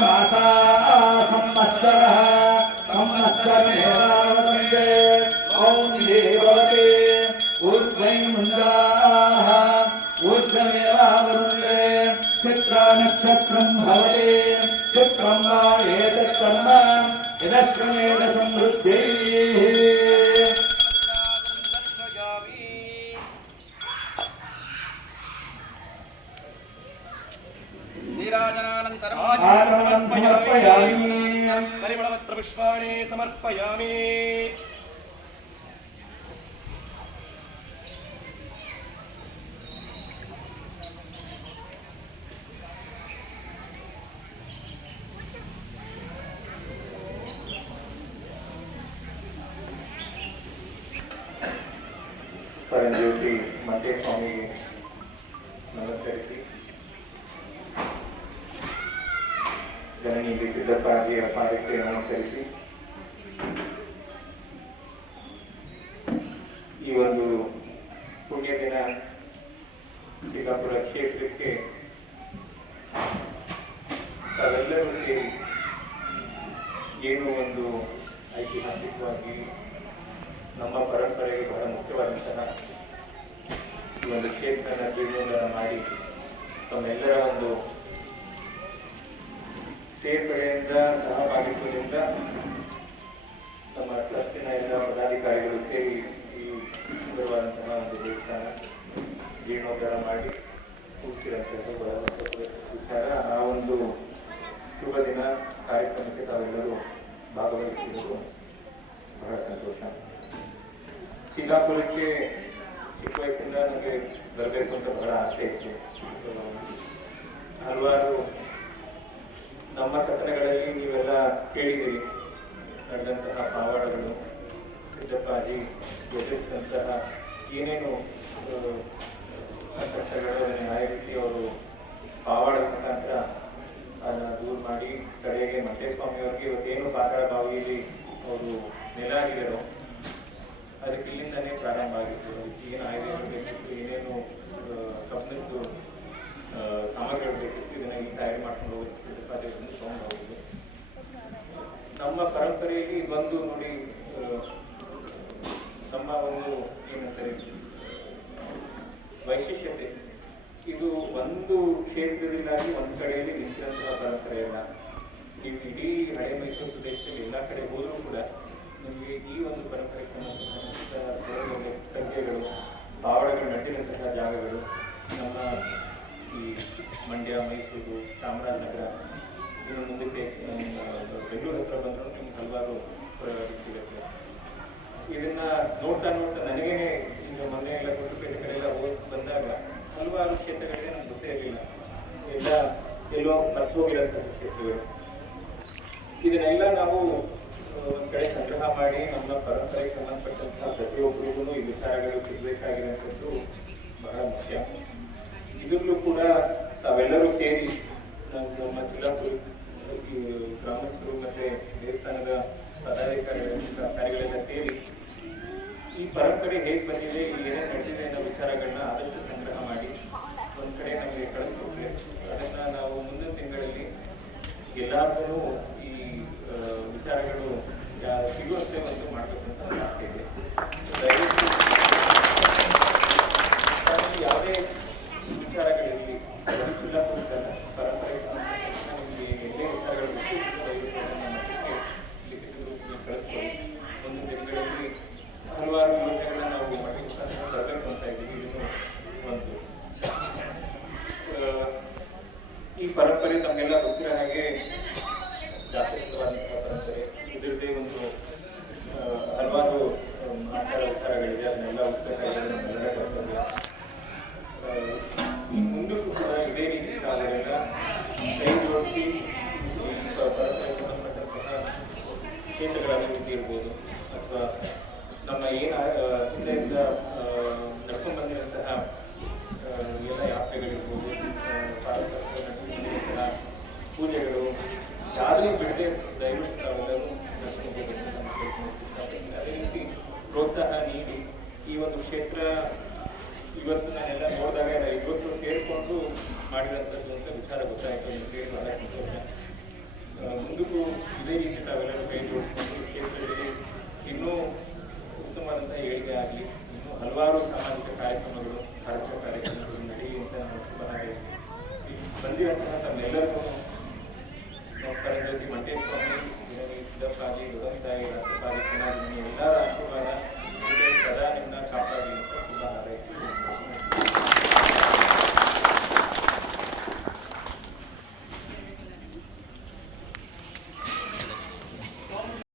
సంవత్సరమాసా సంవత్సర సంవత్సరమే ఓం దేవతే నిరాజనానంతరం ನೀರಾಜನಾನಂತರಂ आचमनं समर्पयामि ಪರಿಮಳಪತ್ರ ಪುಷ್ಪಾಣಿ ಸಮರ್ಪಯಾಮಿ ಪರಂಜ್ಯೋತಿ ಮಂಟೆ ಸ್ವಾಮಿಗೆ ನಮಸ್ಕರಿಸಿ ಈ ಒಂದು ಪುಣ್ಯ ದಿನ ಕ್ಷೇತ್ರಕ್ಕೆ ತಾವೆಲ್ಲರೂ ಸೇರಿ ಏನು ಒಂದು ಐತಿಹಾಸಿಕವಾಗಿ ನಮ್ಮ ಪರಂಪರೆಗೆ ಬಹಳ ಮುಖ್ಯವಾದಂತಹ ಈ ಒಂದು ಕ್ಷೇತ್ರನ ಜೀವನ ಮಾಡಿ ತಮ್ಮೆಲ್ಲರ ಒಂದು ಸೇರ್ಪಡೆಯಿಂದ ಸಹಭಾಗಿತ್ವದಿಂದ ನಮ್ಮ ಟ್ರಸ್ಟಿನ ಎಲ್ಲ ಪದಾಧಿಕಾರಿಗಳು ಸೇರಿ ಈ ಸುಂದರವಾದಂತಹ ಒಂದು ದೇವಸ್ಥಾನ ಜೀರ್ಣೋದ್ಧಾರ ಮಾಡಿ ಮುಖ್ಯವಾದ ವಿಚಾರ. ಆ ಒಂದು ಶುಭ ದಿನ ಕಾರ್ಯಕ್ರಮಕ್ಕೆ ತಾವೆಲ್ಲರೂ ಭಾಗವಹಿಸಿರುವುದು ಬಹಳ ಸಂತೋಷ. ಸಿಂಗಾಪುರಕ್ಕೆ ಚಿಕ್ಕ ವಯಸ್ಸಿಂದ ನನಗೆ ಬರಬೇಕು ಅಂತ ಬಹಳ ಆಸೆ ಇತ್ತು. ಹಲವಾರು ನಮ್ಮ ಕಥನಗಳಲ್ಲಿ ನೀವೆಲ್ಲ ಕೇಳಿದಿರಿ ನಡೆದಂತಹ ಪಾವಾಡಗಳು ಸಿದ್ದಪ್ಪಾಜಿ ಎದುರಿಸಿದಂತಹ ಏನೇನು ಆ, ಕಷ್ಟಗಳನ್ನು ಯಾವ ರೀತಿ ಅವರು ಪಾವಾಡ ಮುಖಾಂತರ ಅದನ್ನು ದೂರ ಮಾಡಿ ಕಡೆಗೆ ಮಂಟೇಸ್ವಾಮಿಯವರಿಗೆ ಇವತ್ತೇನು ಪಾತಾಳ ಬಾವಿಯಲ್ಲಿ ಅವರು ನೆಲಾಗಿದ್ದಾರೋ ಅದಕ್ಕೆ ಇಲ್ಲಿಂದನೇ ಪ್ರಾರಂಭ ಆಗಿತ್ತು. ಅದಕ್ಕೆ ಏನು ಆಯುಧಗಳು ಏನೇನು ಕಬ್ಬಿಣದ್ದು ಸಾಮಗ್ರಿಗಳು ಬೇಕಿತ್ತು ಇದನ್ನ ಈಗ ತಯಾರಿ ಮಾಡ್ಕೊಂಡು ತಗೊಂಡು ಹೋಗೋದು ನಮ್ಮ ಪರಂಪರೆಯಲ್ಲಿ ಬಂದು ನೋಡಿ ನಮ್ಮ ಒಂದು ಏನಂತಾರೆ, ವೈಶಿಷ್ಟ್ಯತೆ. ಇದು ಒಂದು ಕ್ಷೇತ್ರದಿಂದಾಗಿ ಒಂದು ಕಡೆಯಲ್ಲಿ ನಿಂತಿರುವಂತಹ ಪರಂಪರೆ ಅಲ್ಲ ನೀವು ಇಡೀ ಹಳೆ ಮೈಸೂರು ಪ್ರದೇಶದಲ್ಲಿ ಎಲ್ಲ ಕಡೆ ಹೋದರೂ ಕೂಡ ನಿಮಗೆ ಈ ಒಂದು ಪರಂಪರೆ ಸಂಬಂಧಿಸಿದಂತಹ ಸಂಖ್ಯೆಗಳು ಪಾವಳಗಳು ನಡೆದಿರುವಂತಹ ಜಾಗಗಳು ನಮ್ಮ ಈ ಮಂಡ್ಯ ಮೈಸೂರು ಚಾಮರಾಜನಗರ ಇನ್ನು ಮುಂದಕ್ಕೆ ನಮ್ಮ ಬೆಂಗಳೂರು ಹತ್ರ ಬಂದರೂ ನಿಮ್ಗೆ ಹಲವಾರು ಪುರಾವೆಗಳು ಸಿಗುತ್ತೆ ಇದನ್ನ ನೋಡ್ತಾ ನೋಡ್ತಾ ನನಗೆ ಈಗ ಮೊನ್ನೆ ಎಲ್ಲ ಗುರುಪೇಟೆ ಕಡೆ ಎಲ್ಲ ಹೋಗಿ ಬಂದಾಗ ಹಲವಾರು ಕ್ಷೇತ್ರಗಳಿಗೆ ನಮ್ಗೆ ಗೊತ್ತೇ ಇರಲಿಲ್ಲ. ಎಲ್ಲ ಎಲ್ಲೋ ಮರ್ತೋಗಿರೋಂಥ ಕ್ಷೇತ್ರಗಳು. ಇದನ್ನೆಲ್ಲ ನಾವು ಒಂದ್ ಕಡೆ ಸಂಗ್ರಹ ಮಾಡಿ ನಮ್ಮ ಪರಂಪರೆಗೆ ಸಂಬಂಧಪಟ್ಟಂತಹ ಪ್ರತಿಯೊಬ್ಬರಿಗೂ ಈ ವಿಚಾರಗಳು ಸಿಗಬೇಕಾಗಿರುವಂಥದ್ದು ಬಹಳ ಮುಖ್ಯ ಇದರಲ್ಲೂ ಕೂಡ ತಾವೆಲ್ಲರೂ ಸೇರಿ ನಮ್ಮ ನಮ್ಮ ಜಿಲ್ಲಾಪುರ ಈ ಗ್ರಾಮಸ್ಥರು ಮತ್ತೆ ದೇವಸ್ಥಾನದ ಪದಾಧಿಕಾರಿಗಳ ಕಾರ್ಯಗಳೆಲ್ಲ ಸೇರಿ ಈ ಪರಂಪರೆ ಹೇಗೆ ಬಂದಿದೆ ಇಲ್ಲಿ ಏನೇನು ನಡೆದಿದೆ ಅನ್ನೋ ವಿಚಾರಗಳನ್ನ ಆದಷ್ಟು ಸಂಗ್ರಹ ಮಾಡಿ ಒಂದ್ ಕಡೆ ನಮಗೆ ಕಳಿಸ್ಕೊಟ್ರೆ ಅದನ್ನ ನಾವು ಮುಂದಿನ ತಿಂಗಳಲ್ಲಿ ಎಲ್ಲಾರ್ಗೂ ಈ ಆ, ವಿಚಾರಗಳು ಯಾ- ಸಿಗುವಂತೆ ಒಂದು ಮಾಡಬೇಕು ಅಂತ ನನ್ನ ಆಸೆ ಇದೆ ದಯವಿಟ್ಟು ಹಾಗಾಗಿ ಯಾವುದೇ ವಿಚಾರಗಳಿರಲಿ ಚಿಲ್ಲಾಪುರದಲ್ಲ ಪರಂಪರೆ ಸಂಬಂಧಪಟ್ಟ ನಿಮಗೆ ಎಲ್ಲೇ ವಿಚಾರಗಳು ಗೊತ್ತಿದ್ದು ದಯವಿಟ್ಟು ನನ್ನ ಮಟ್ಟಕ್ಕೆ ಲಿಖಿತ ರೂಪದಲ್ಲಿ ಕಳಿಸ್ಕೊಡಿ ಒಂದು ದಿನಗಳಲ್ಲಿ ಹಲವಾರು ಯೋಜನೆಗಳನ್ನ ನಾವು ಮಠಕ್ಕೆ ಮುಖಾಂತರ ತರಬೇಕು ಅಂತ ಇದ್ದೀವಿ ಇದು ಒಂದು ಆ, ಈ ಪರಂಪರೆ ತಮಗೆಲ್ಲ ಗೊತ್ತಿರೋ ಹಾಗೆ ಜಾತ್ಯತೀತವಾದಂತಹ ಪರಂಪರೆ ಇದರದೇ ಒಂದು ಆ, ಹಲವಾರು ಆಮ್, ಆಚಾರ ವಿಚಾರಗಳಿದೆ ಅದನ್ನೆಲ್ಲ ಉಳಿಸಬೇಕಾಗಿದೆ ನಮ್ಮೆಲ್ಲರ ಕರ್ತವ್ಯ ಆ, ಈ ಮುಂದಕ್ಕೂ ಕೂಡ ಇದೇ ರೀತಿ ತಾವೆಲ್ಲ ಕೈ ಜೋಡಿಸಿ ಈ ಪ- ಪರಂಪರೆಗೆ ಸಂಬಂಧಪಟ್ಟಂತಹ ಅಥವಾ ನಮ್ಮ ಏನು ಹಿಂದೆಯಿಂದ ನಡ್ಕೊಂಡು ಎಲ್ಲ ಯಾತ್ರೆಗಳಿರ್ಬೋದು ಪಾರಂಪರಿಕ ಪೂಜೆಗಳು ಯಾವುದೇ ಬಿಡದೆ ದಯವಿಟ್ಟು ತಾವೆಲ್ಲರೂ. ಅದೇ ರೀತಿ ಪ್ರೋತ್ಸಾಹ ನೀಡಿ ಈ ಒಂದು ಕ್ಷೇತ್ರ ಇವತ್ತು ನಾನೆಲ್ಲ ನೋಡಿದಾಗ ಇವತ್ತು ಸೇರಿಕೊಂಡು ಮಾಡಿದಂಥದ್ದು ಅಂತ ವಿಚಾರ ಗೊತ್ತಾಯಿತು ಅಂತ ಹೇಳಿ ಸಂತೋಷ ಮುಂದಕ್ಕೂ ಇದೇ ರೀತಿ ತಾವೆಲ್ಲರೂ ಕೈ ಜೋಡಿಸ್ಕೊಂಡು ಕ್ಷೇತ್ರದಲ್ಲಿ ಇನ್ನೂ ಉತ್ತಮವಾದಂಥ ಏಳಿಗೆ ಆಗಲಿ, ಇನ್ನೂ ಹಲವಾರು ಸಾಮಾಜಿಕ ಕಾರ್ಯಕ್ರಮಗಳು ಕಾರ್ಯಕ್ರಮ ಕಾರ್ಯಕ್ರಮಗಳು ನಡೆಯಲಿ ಅಂತ ನಾನು ಶುಭಾಶಯಿಸ್ತೀನಿ ಬಂದಿರುವಂತಹ ತಮ್ಮೆಲ್ಲರಿಗೂ ನಮ್ಮ ಜೊತೆ ಮಂಟೇಶ್ ಸ್ವಾಮಿ ಸಿದ್ದಪ್ಪ ಆಗಲಿ ದೊಡ್ಡ ಆಗಿರೋದು